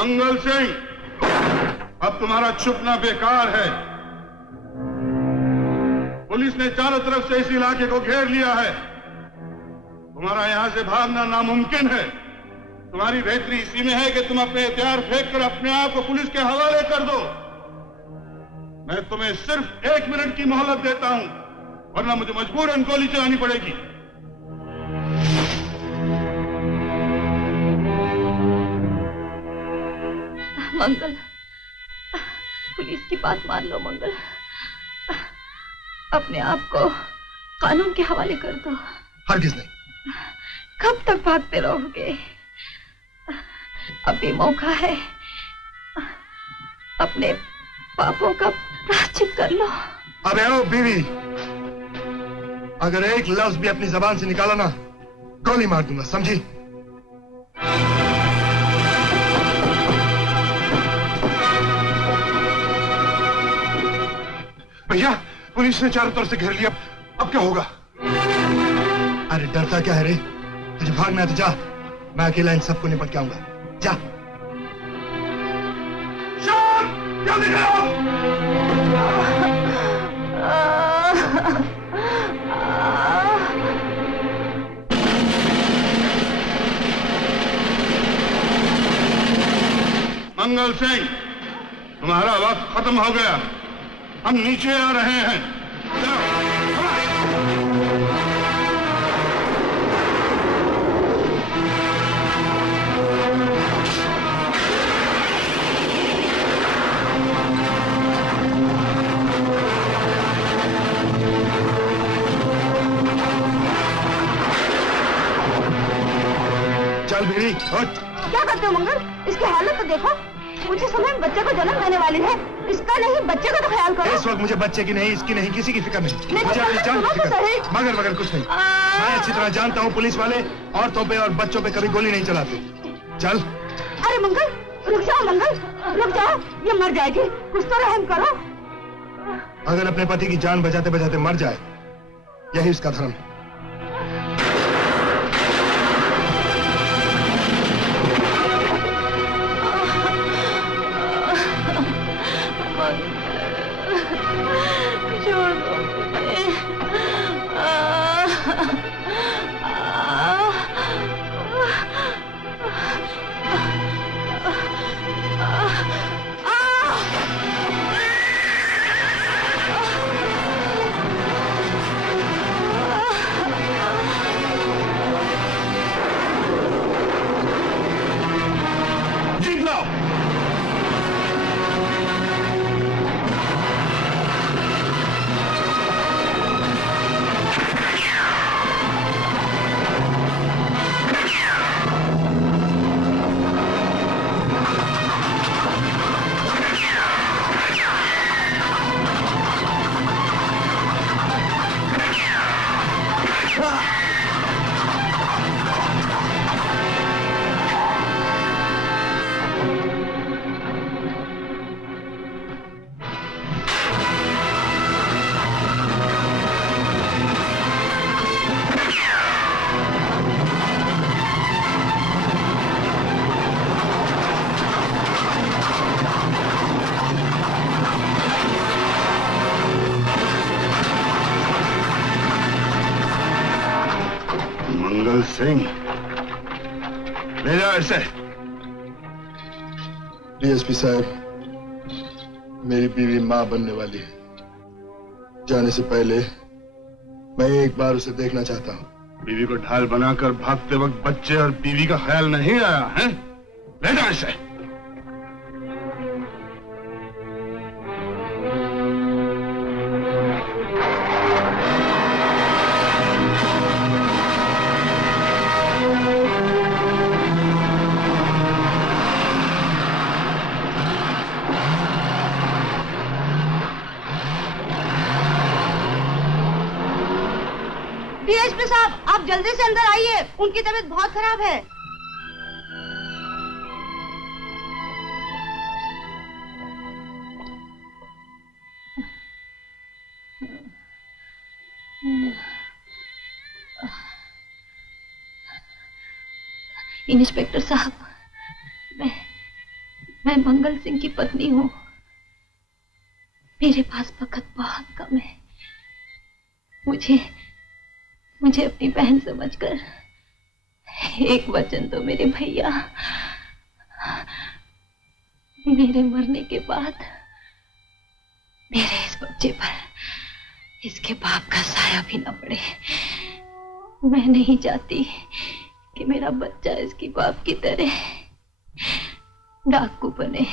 मंगल सिंह, अब तुम्हारा छुपना बेकार है। पुलिस ने चारों तरफ से इस इलाके को घेर लिया है। तुम्हारा यहां से भागना नामुमकिन है। तुम्हारी बेहतरी इसी में है कि तुम अपने हथियार फेंक कर अपने आप को पुलिस के हवाले कर दो। मैं तुम्हें सिर्फ 1 मिनट की मोहलत देता हूं, वरना मुझे मजबूरन गोली चलानी पड़ेगी। मंगल, पुलिस की बात मान लो मंगल। अपने आप को कानून के हवाले कर दो। हरगिज़ नहीं। कब तक भागते रहोगे? अभी मौका है, अपने पापों का प्रायश्चित कर लो। अबे ओ बीवी, अगर एक लफ्ज भी अपनी जबान से निकाला ना, गोली मार दूंगा, समझी? भैया, पुलिस ने चारों तरफ से घेर लिया, अब क्या होगा? अरे डरता क्या है रे? तुझे भागना है तो जा, मैं अकेला इन सबको निपट के आऊंगा। जा। शान, जल्दी करो! मंगल सिंह, तुम्हारा वक्त खत्म हो गया। हम नीचे आ रहे हैं। जाओ। चल बीवी, उठ। क्या करते हो मंगल? इसकी हालत तो देखो। मुझे समय में बच्चे को जन्म देने वाली है। इसका नहीं, बच्चे का तो ख्याल करो। इस वक्त मुझे बच्चे की नहीं, इसकी नहीं, किसी की फिक्र नहीं। नहीं, मुझे अपनी जान की फिक्र। सही। मगर कुछ नहीं। मैं अच्छी तरह जानता हूँ पुलिस वाले औरतों पे और बच्चों पे कभी गोली नहीं चलाते। चल। अरे मंगल, रुक जाओ मंगल, रुक जाओ। ये मर जाएगी, कुछ तो रहम करो। अगर अपने पति की जान बचाते बचाते मर जाए, यही उसका धर्म है। छोड़ दो मुझे। जीत लो! मंगल सिंह, ले जाओ इसे। डीएसपी साहब, मेरी बीवी मां बनने वाली है। जाने से पहले मैं एक बार उसे देखना चाहता हूँ। बीवी को ढाल बनाकर भागते वक्त बच्चे और बीवी का ख्याल नहीं आया है? ले जाओ इसे। डीएसपी साहब, आप जल्दी से अंदर आइए, उनकी तबीयत बहुत खराब है। इंस्पेक्टर साहब, मैं मंगल सिंह की पत्नी हूँ। मेरे पास वक्त बहुत कम है। मुझे अपनी बहन समझकर एक वचन दो मेरे भैया। मेरे मरने के बाद मेरे इस बच्चे पर इसके बाप का साया भी न पड़े। मैं नहीं चाहती कि मेरा बच्चा इसके बाप की तरह डाकू बने।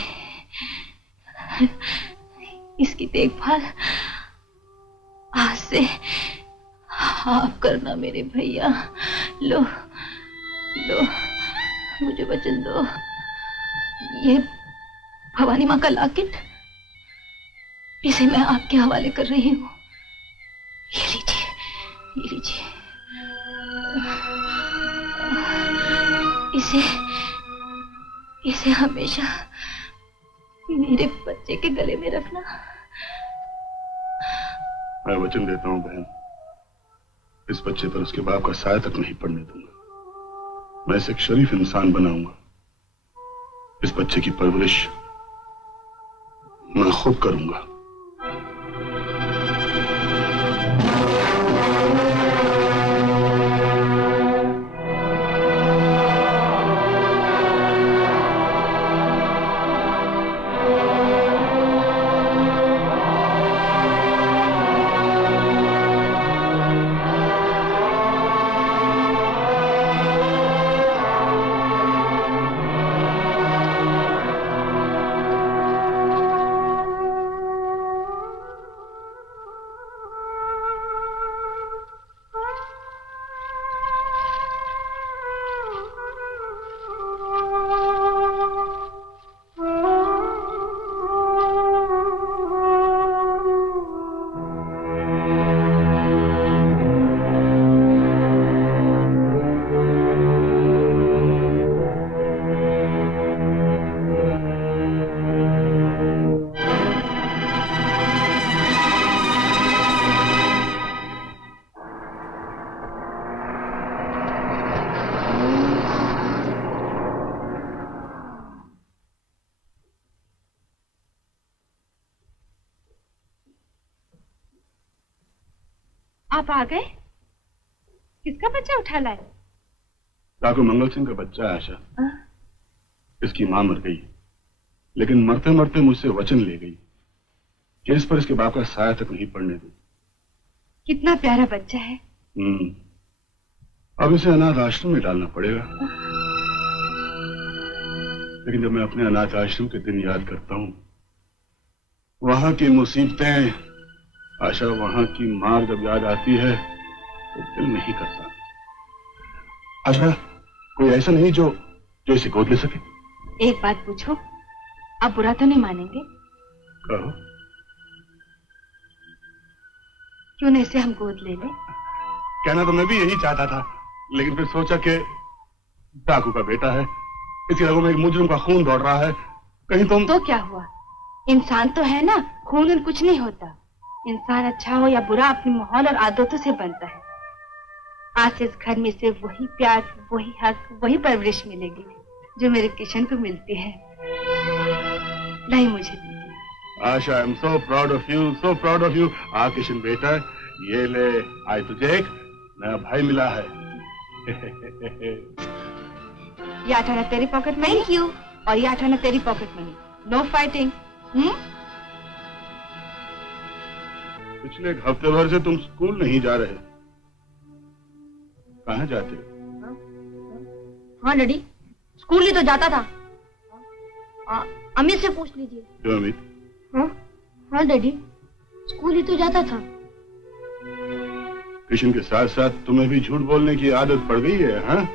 इसकी देखभाल आज से आप करना मेरे भैया। लो मुझे वचन दो। ये भवानी माँ का लॉकेट, इसे मैं आपके हवाले कर रही हूँ। ये लीजिए। इसे हमेशा मेरे बच्चे के गले में रखना। मैं वचन देता हूँ बहन, इस बच्चे पर उसके बाप का साया तक नहीं पड़ने दूंगा। मैं इसे एक शरीफ इंसान बनाऊंगा। इस बच्चे की परवरिश मैं खुद करूंगा। आप आ गए? किसका बच्चा उठा लाए? डाकू मंगल सिंह का बच्चा है आशा। इसकी मां मर गई, लेकिन मरते मरते मुझसे वचन ले गई कि इस पर इसके बाप का साया तक नहीं पड़ने दूं। कितना प्यारा बच्चा है। अब इसे अनाथ आश्रम में डालना पड़ेगा। लेकिन जब मैं अपने अनाथ आश्रम के दिन याद करता हूं, वहां की मुसीबतें, आशा वहां की मार जब याद आती है तो दिल नहीं करता। आशा, कोई ऐसा नहीं जो इसे गोद ले सके? एक बात पूछो, आप बुरा तो नहीं मानेंगे? कहो। क्यों नहीं इसे हम गोद ले लें? कहना तो मैं भी यही चाहता था, लेकिन फिर सोचा कि डाकू का बेटा है, इसकी रगों में एक मुजरिम का खून दौड़ रहा है, कहीं तो क्या हुआ? इंसान तो है ना, खून कुछ नहीं होता। इंसान अच्छा हो या बुरा अपने माहौल और आदतों से बनता है। आज से इस घर में से वही प्यार, वही हक, वही परवरिश मिलेगी जो मेरे किशन को मिलती है। नहीं, मुझे दीजिए। Asha, I am so proud of you, so proud of you. आ किशन बेटा, ये ले, आज तुझे एक नया भाई मिला है। ये 8 आना तेरी पॉकेट मनी। Thank you. और ये 8 आना तेरी पॉकेट मनी। No fighting. पिछले एक हफ्ते भर से तुम स्कूल नहीं जा रहे, कहाँ जाते हो? हाँ डैडी, स्कूल ही तो जाता था। अमित से पूछ लीजिए। क्यों अमित? हाँ डैडी, स्कूल ही तो जाता था। किशन के साथ साथ तुम्हें भी झूठ बोलने की आदत पड़ गई है, हाँ?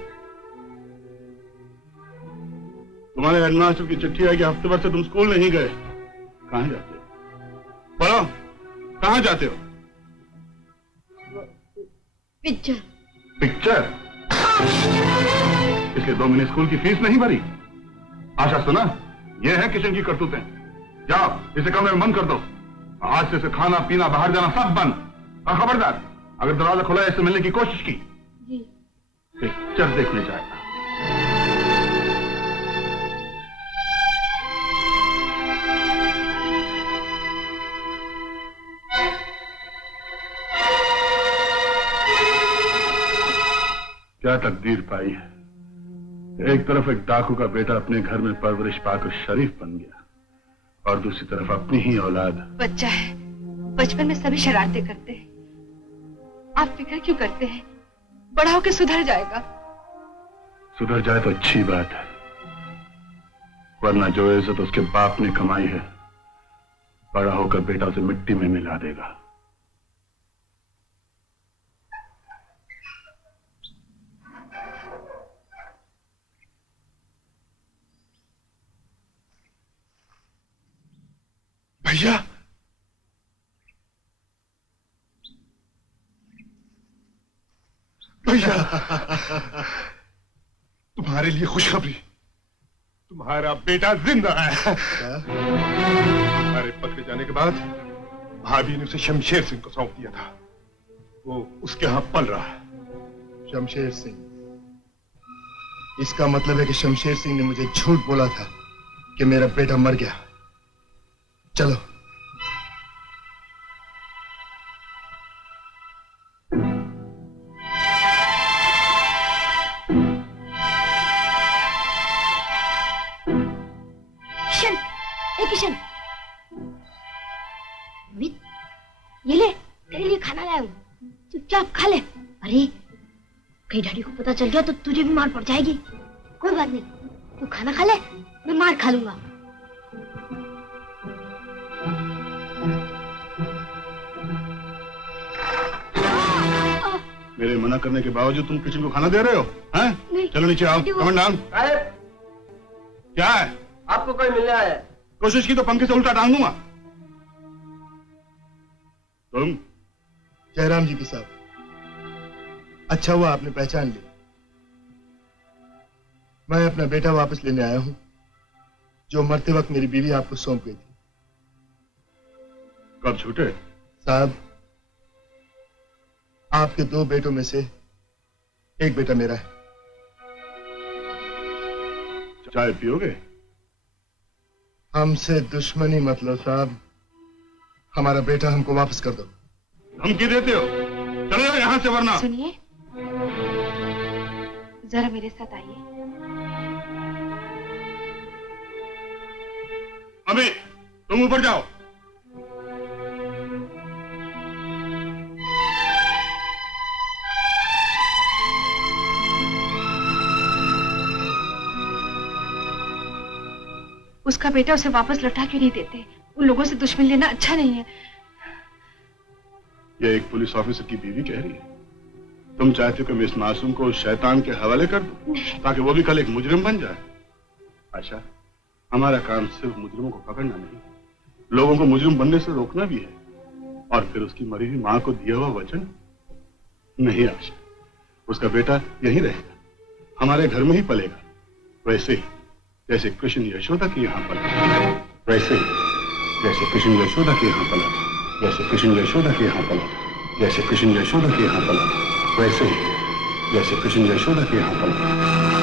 तुम्हारे हेडमास्टर की चिट्ठी आई कि हफ्ते भर से तुम स्कूल नहीं गए। कहाँ जाते हो? बोलो, कहाँ जाते हो? पिक्चर। पिक्चर? इसलिए 2 महीने स्कूल की फीस नहीं भरी? आशा, सुना, ये है किशन की करतूतें। जाओ, इसे कमरे में बंद कर दो। आज से इसे खाना पीना, बाहर जाना सब बंद। और खबरदार, अगर दरवाजा खुला इससे मिलने की कोशिश की, जी। पिक्चर देखने जाएगा। क्या तकदीर पाई है। एक तरफ एक डाकू का बेटा अपने घर में परवरिश पाकर शरीफ बन गया और दूसरी तरफ अपनी ही औलाद। बच्चा है, बचपन में सभी शरारतें करते हैं। आप फिक्र क्यों करते हैं? बड़ा होकर सुधर जाएगा। सुधर जाए तो अच्छी बात है, वरना जो इज्जत उसके बाप ने कमाई है बड़ा होकर बेटा उसे मिट्टी में मिला देगा। भैया, भैया, तुम्हारे लिए खुशखबरी, तुम्हारा बेटा जिंदा है। तुम्हारे पकड़े जाने के बाद भाभी ने उसे शमशेर सिंह को सौंप दिया था। वो उसके यहां पल रहा है। शमशेर सिंह, इसका मतलब है कि शमशेर सिंह ने मुझे झूठ बोला था कि मेरा बेटा मर गया। चलो। किशन, ए किशन, अमित, ये ले, तेरे लिए खाना लाया हूं, चुपचाप खा ले। अरे कहीं डैडी को पता चल गया तो तुझे भी मार पड़ जाएगी। कोई बात नहीं, तू खाना खा ले, मैं मार खा लूंगा। मेरे मना करने के बावजूद तुम किचन को खाना दे रहे हो? हैं? चलो नीचे आओ। Comment down. क्या है? आपको कोई मिलने आया है। कोशिश की तो पंखे से उल्टा टांग दूंगा। तुम? जयराम जी की साहब, अच्छा हुआ आपने पहचान ली। मैं अपना बेटा वापस लेने आया हूं, जो मरते वक्त मेरी बीवी आपको सौंप गई थी। कब छूटे? साहब, आपके 2 बेटों में से एक बेटा मेरा है। चाय पियोगे? हमसे दुश्मनी मत लो साहब, हमारा बेटा हमको वापस कर दो। धमकी देते हो? चलो जाओ यहाँ से, वरना। सुनिए, जरा मेरे साथ आइए। अभी तुम ऊपर जाओ। उसका बेटा उसे वापस लौटा क्यों नहीं देते? उन लोगों से दुश्मन लेना अच्छा नहीं है। ये एक पुलिस ऑफिसर की बीवी कह रही है। तुम चाहते हो कि मैं इस मासूम को उस शैतान के हवाले कर दूं ताकि वो भी कल एक मुजरिम बन जाए? अच्छा, हमारा काम सिर्फ मुजरिमों को पकड़ना नहीं, लोगों को मुजरिम बनने से रोकना भी है। और फिर उसकी मरी हुई मां को दिया हुआ वचन? नहीं आशा, उसका बेटा यहीं रहेगा, हमारे घर में ही पलेगा, वैसे ही जैसे कृष्ण यशोदा के यहाँ पला, वैसे ही जैसे कृष्ण यशोदा के यहाँ पला, जैसे कृष्ण यशोदा के यहाँ पला, जैसे कृष्ण यशोदा के यहाँ पला, वैसे ही जैसे कृष्ण यशोदा के यहाँ पला।